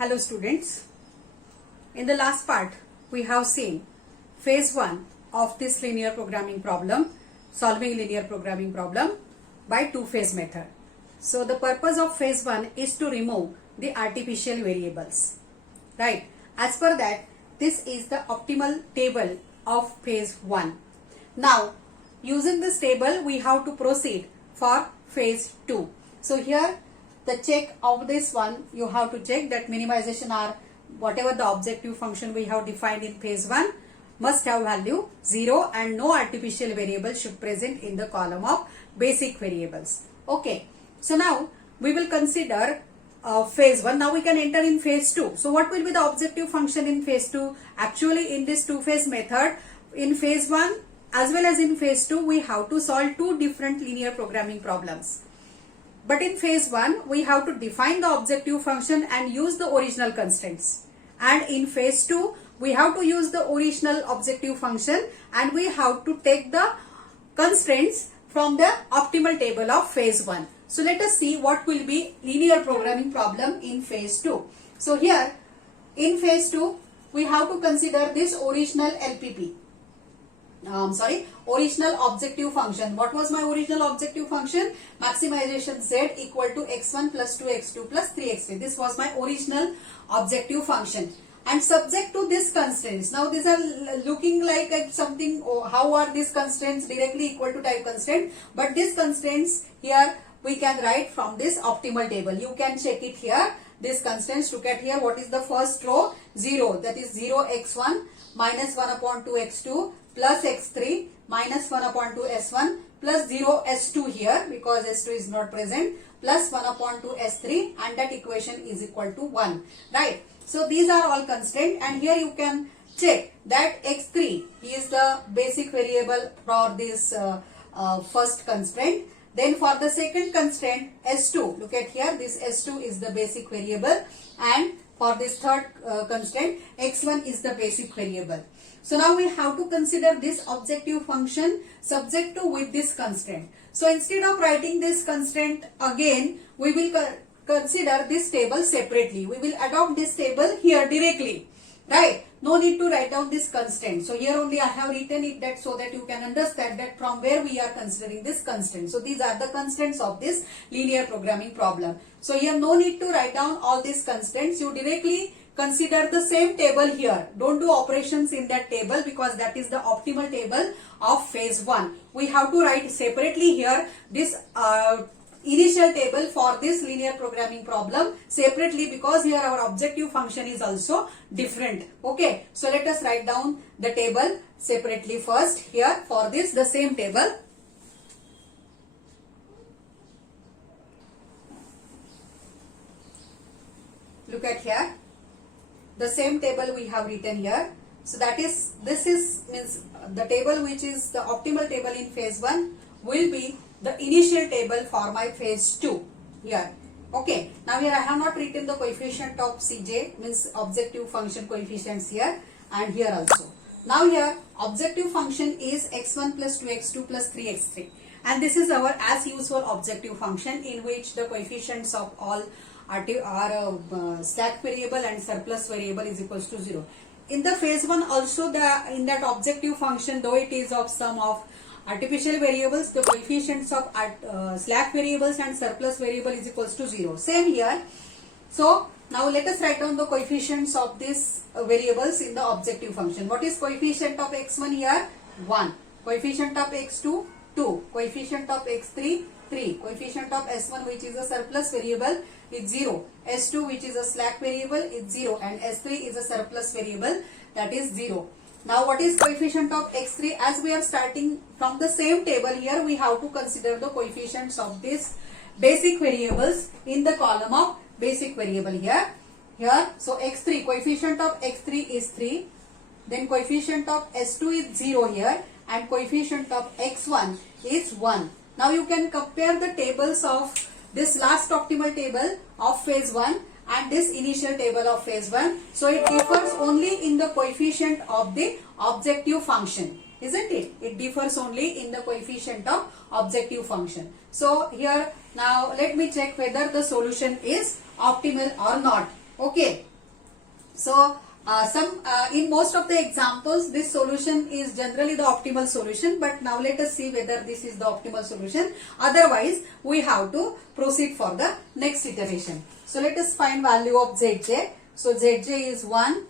Hello students, in the last part we have seen phase 1 of this linear programming problem, solving linear programming problem by two-phase method. So the purpose of phase 1 is to remove the artificial variables, right? As per that, this is the optimal table of phase 1. Now using this table we have to proceed for phase 2. So here the check of this one, you have to check that minimization or whatever the objective function we have defined in phase 1 must have value 0 and no artificial variable should present in the column of basic variables. Okay, so now we will consider phase 1. Now we can enter in phase 2. So what will be the objective function in phase 2? Actually in this two-phase method, in phase 1 as well as in phase 2, we have to solve two different linear programming problems. But in phase 1, we have to define the objective function and use the original constraints. And in phase 2, we have to use the original objective function and we have to take the constraints from the optimal table of phase 1. So let us see what will be linear programming problem in phase 2. So here in phase 2, we have to consider this original LPP. Original objective function. What was my original objective function? Maximization z equal to x1 plus 2x2 plus 3x3. This was my original objective function. And subject to these constraints. Now these are looking like something, how are these constraints directly equal to type constraint? But these constraints here we can write from this optimal table. You can check it here. These constraints, look at here, what is the first row? 0. That is 0x1 minus 1 upon 2x2 plus x3 minus 1 upon 2 s1 plus 0 s2 here because s2 is not present plus 1 upon 2 s3 and that equation is equal to 1, right? So these are all constraints and here you can check that x3 is the basic variable for this first constraint. Then for the second constraint s2, look at here, this s2 is the basic variable and for this third constraint x1 is the basic variable. So now we have to consider this objective function subject to with this constraint. So instead of writing this constraint again, we will consider this table separately. We will adopt this table here directly, right? No need to write down this constraint. So here only I have written it that so that you can understand that from where we are considering this constraint. So these are the constraints of this linear programming problem. So here no need to write down all these constraints. You directly consider the same table here. Don't do operations in that table because that is the optimal table of phase 1. We have to write separately here this initial table for this linear programming problem separately because here our objective function is also different. Okay, so let us write down the table separately first here for this, the same table. Look at here. The same table we have written here. So that is, this is means the table which is the optimal table in phase 1 will be the initial table for my phase 2 here. Okay, now here I have not written the coefficient of Cj, means objective function coefficients here and here also. Now here objective function is x1 plus 2x2 plus 3x3 and this is our as usual objective function in which the coefficients of all are slack variable and surplus variable is equals to 0. In the phase 1 also in that objective function, though it is of sum of artificial variables, the coefficients of slack variables and surplus variable is equals to 0. Same here. So now let us write down the coefficients of these variables in the objective function. What is coefficient of x1 here? 1. Coefficient of x2? 2. Coefficient of x3? 3. Coefficient of s1 which is a surplus variable is 0. s2 which is a slack variable is 0 and s3 is a surplus variable, that is 0. Now what is coefficient of x3? As we are starting from the same table here, we have to consider the coefficients of these basic variables in the column of basic variable here. So x3, coefficient of x3 is 3. Then coefficient of s2 is 0 here and coefficient of x1 is 1. Now you can compare the tables of this last optimal table of phase 1 and this initial table of phase 1. So it differs only in the coefficient of the objective function, isn't it? It differs only in the coefficient of objective function. So here now let me check whether the solution is optimal or not. Okay. So in most of the examples, this solution is generally the optimal solution, but now let us see whether this is the optimal solution. Otherwise, we have to proceed for the next iteration. So let us find value of Zj. So Zj is 1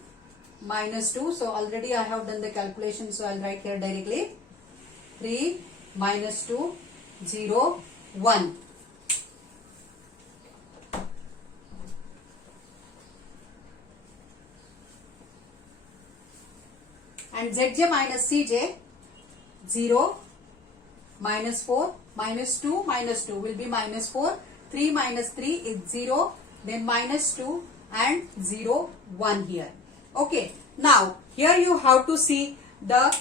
minus 2. So already I have done the calculation, so I'll write here directly. 3 minus 2, 0, 1. And Zj minus Cj, 0, minus 4, minus 2 will be minus 4, 3 minus 3 is 0, then minus 2 and 0, 1 here. Okay, now here you have to see the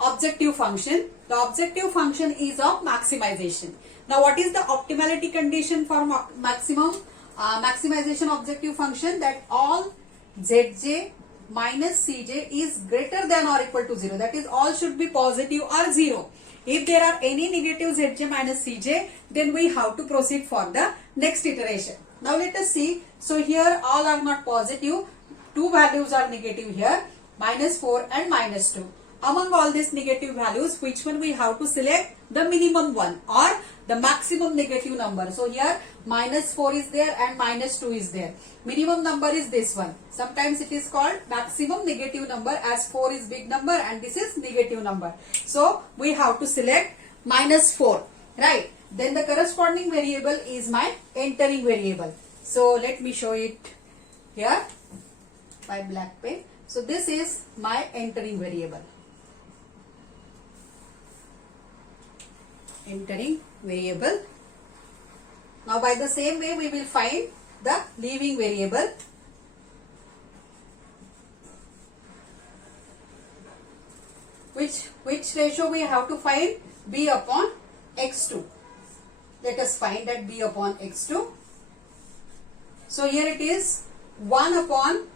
objective function. The objective function is of maximization. Now what is the optimality condition for maximization objective function? That all Zj minus Cj is greater than or equal to 0. That is, all should be positive or 0. If there are any negative Zj minus Cj, then we have to proceed for the next iteration. Now let us see. So here all are not positive. Two values are negative here, minus 4 and minus 2. Among all these negative values, which one we have to select? The minimum one or the maximum negative number. So here minus 4 is there and minus 2 is there. Minimum number is this one. Sometimes it is called maximum negative number, as 4 is big number and this is negative number. So we have to select minus 4, right? Then the corresponding variable is my entering variable. So let me show it here by black pen. So this is my entering variable. Entering variable. Now by the same way we will find the leaving variable. Which ratio we have to find? B upon x2. Let us find that B upon x2. So here it is 1 upon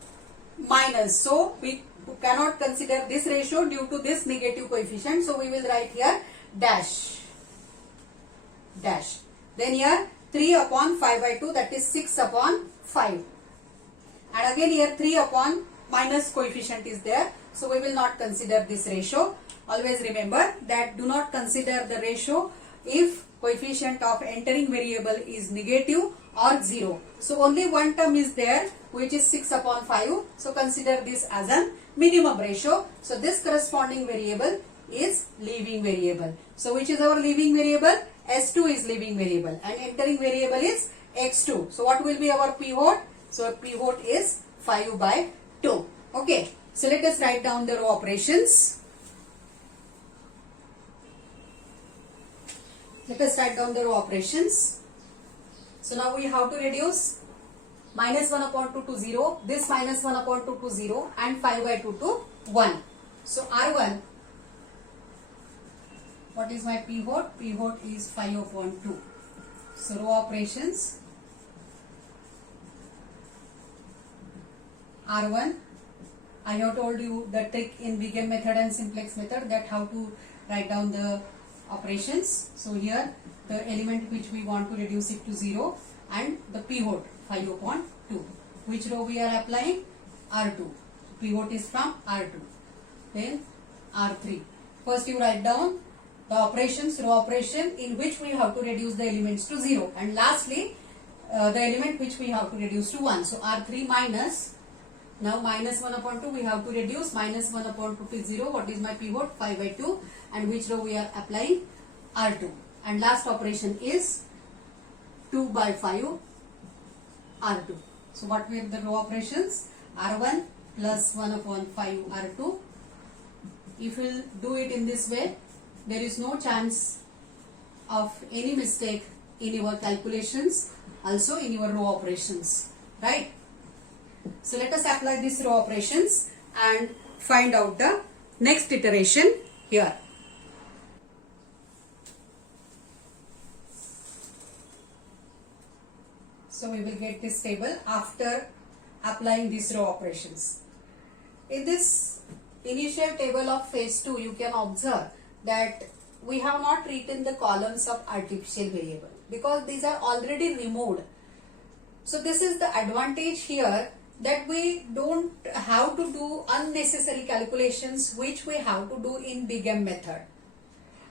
minus. So we cannot consider this ratio due to this negative coefficient. So we will write here dash. Then here 3 upon 5 by 2, that is 6 upon 5. And again here 3 upon minus coefficient is there. So we will not consider this ratio. Always remember that do not consider the ratio if coefficient of entering variable is negative or 0. So only one term is there, which is 6 upon 5. So consider this as a minimum ratio. So this corresponding variable is leaving variable. So which is our leaving variable? S2 is leaving variable and entering variable is x2. So what will be our pivot? So pivot is 5 by 2. Okay. So let us write down the row operations. Let us write down the row operations. So now we have to reduce minus 1 upon 2 to 0, this minus 1 upon 2 to 0 and 5 by 2 to 1. So R1, what is my pivot? Pivot is 5 upon 2. So row operations. R1, I have told you the trick in big M method and simplex method, that how to write down the operations. So here the element which we want to reduce it to 0 and the pivot 5 upon 2. Which row we are applying? R2. Pivot is from R2. Then R3. First you write down the operations, row operation in which we have to reduce the elements to 0, and lastly the element which we have to reduce to 1. So R3 minus, now minus 1 upon 2 we have to reduce, minus 1 upon 2 to 0. What is my pivot? 5 by 2, and which row we are applying? R2. And last operation is 2 by 5 R2. So what were the row operations? R1 plus 1 upon 5 R2. If you will do it in this way, there is no chance of any mistake in your calculations, also in your row operations, right? So let us apply these row operations and find out the next iteration here. So we will get this table after applying these row operations. In this initial table of phase 2, you can observe that we have not written the columns of artificial variable because these are already removed. So this is the advantage here, that we don't have to do unnecessary calculations which we have to do in Big M method.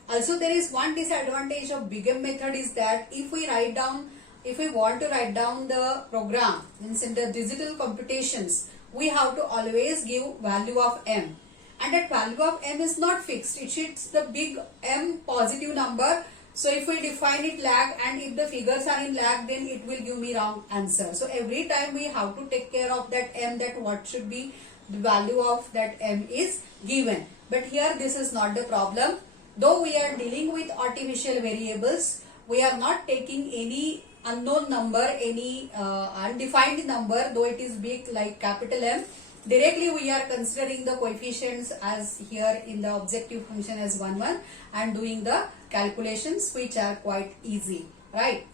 Also, there is one disadvantage of Big M method is that if we want to write down the program, means in the digital computations, we have to always give value of M, and that value of M is not fixed. It's the big M positive number. So if we define it lag, and if the figures are in lag, then it will give me wrong answer. So every time we have to take care of that M, that what should be the value of that M is given. But here this is not the problem. Though we are dealing with artificial variables, we are not taking any unknown number, any undefined number, though it is big like capital M. Directly we are considering the coefficients as here in the objective function as 1, 1, and doing the calculations which are quite easy, right?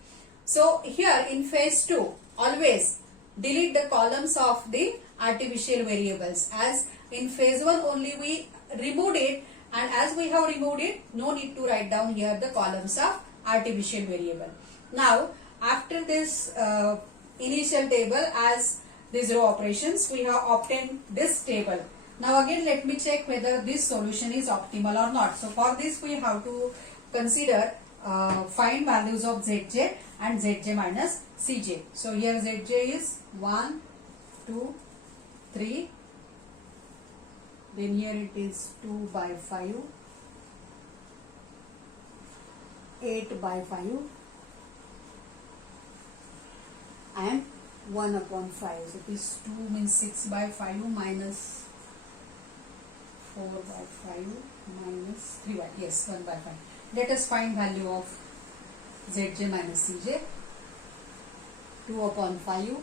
So here in phase 2, always delete the columns of the artificial variables, as in phase 1 only we removed it, and as we have removed it, no need to write down here the columns of artificial variable. Now after this initial table as these row operations, we have obtained this table. Now again let me check whether this solution is optimal or not. So for this we have to consider find values of Zj and Zj minus Cj. So here Zj is 1, 2, 3. Then here it is 2 by 5, 8 by 5, and 1 upon 5. So this 2 means 6 by 5 minus 4 by 5 minus 3 by, yes, 1 by 5. Let us find value of Zj minus Cj. 2 upon 5,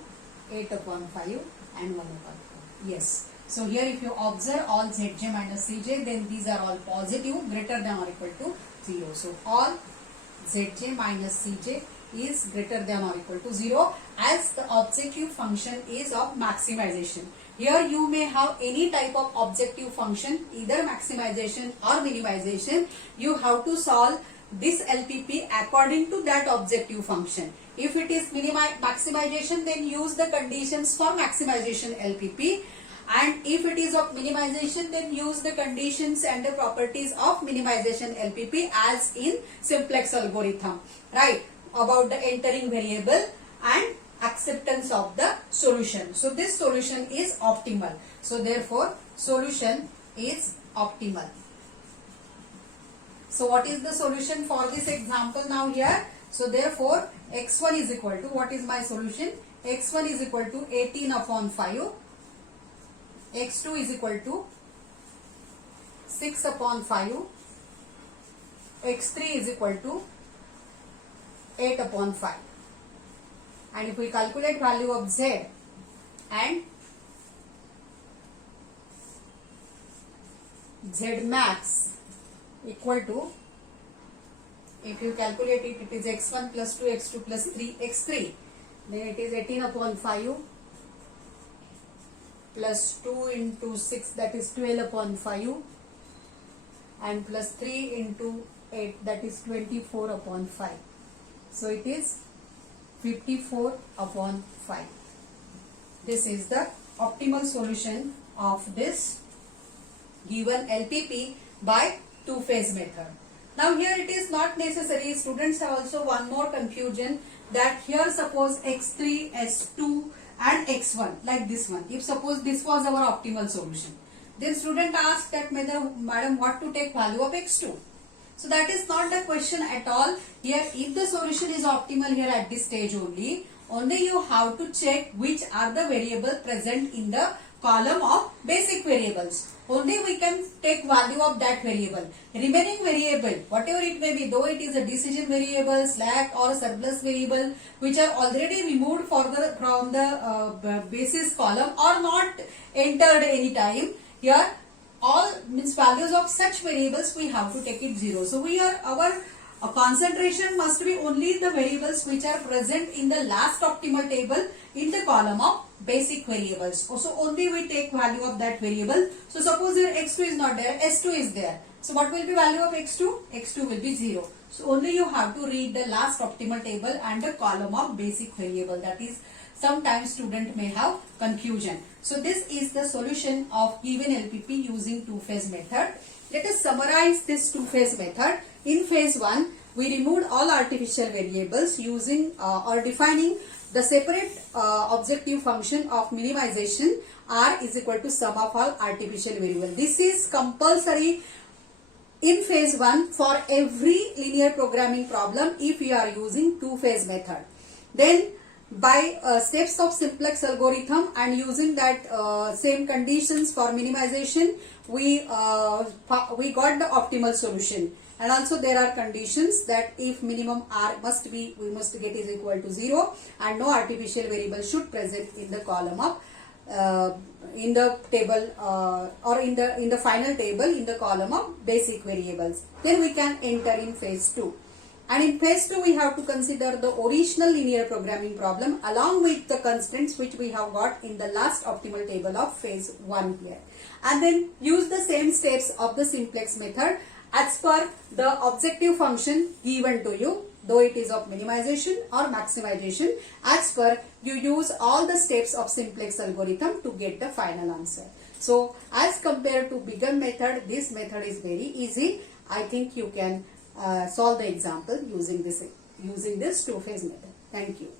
8 upon 5, and 1 upon 5. Yes. So here if you observe all Zj minus Cj, then these are all positive, greater than or equal to 0. So all Zj minus Cj is greater than or equal to 0, as the objective function is of maximization. Here you may have any type of objective function, either maximization or minimization. You have to solve this LPP according to that objective function. If it is maximization, then use the conditions for maximization LPP. And if it is of minimization, then use the conditions and the properties of minimization LPP as in simplex algorithm, right? About the entering variable and acceptance of the solution. So this solution is optimal. So therefore solution is optimal. So what is the solution for this example now here? So therefore x1 is equal to, what is my solution? x1 is equal to 18 upon 5. x2 is equal to 6 upon 5. x3 is equal to 8 upon 5. And if we calculate value of z and z max equal to, if you calculate it, it is x1 plus 2 x2 plus 3 x3, then it is 18 upon 5 plus 2 into 6, that is 12 upon 5, and plus 3 into 8, that is 24 upon 5. So it is 54 upon 5. This is the optimal solution of this given LPP by two-phase method. Now here it is not necessary. Students have also one more confusion, that here suppose x3, s2 and x1 like this one. If suppose this was our optimal solution, then student asked that madam what to take value of x2. So that is not the question at all. Here if the solution is optimal here at this stage only you have to check which are the variables present in the column of basic variables. Only we can take value of that variable. Remaining variable, whatever it may be, though it is a decision variable, slack or surplus variable, which are already removed from the basis column or not entered any time, here all means values of such variables we have to take it 0. So our concentration must be only the variables which are present in the last optimal table in the column of basic variables. So only we take value of that variable. So suppose here x2 is not there, s2 is there. So what will be value of x2? x2 will be 0. So only you have to read the last optimal table and the column of basic variable, that is sometimes student may have confusion. So this is the solution of given LPP using two-phase method. Let us summarize this two-phase method. In phase 1, we removed all artificial variables using or defining the separate objective function of minimization R is equal to sum of all artificial variables. This is compulsory in phase 1 for every linear programming problem if you are using two-phase method. Then by steps of simplex algorithm and using that same conditions for minimization, we got the optimal solution. And also there are conditions that if minimum R must be, we must get is equal to 0 and no artificial variable should present in the column of in the table or in the final table in the column of basic variables. Then we can enter in phase 2. And in phase 2 we have to consider the original linear programming problem along with the constraints which we have got in the last optimal table of phase 1 here. And then use the same steps of the simplex method as per the objective function given to you, though it is of minimization or maximization. As per you use all the steps of simplex algorithm to get the final answer. So as compared to bigger method, this method is very easy. I think you can solve the example using this two-phase method. Thank you.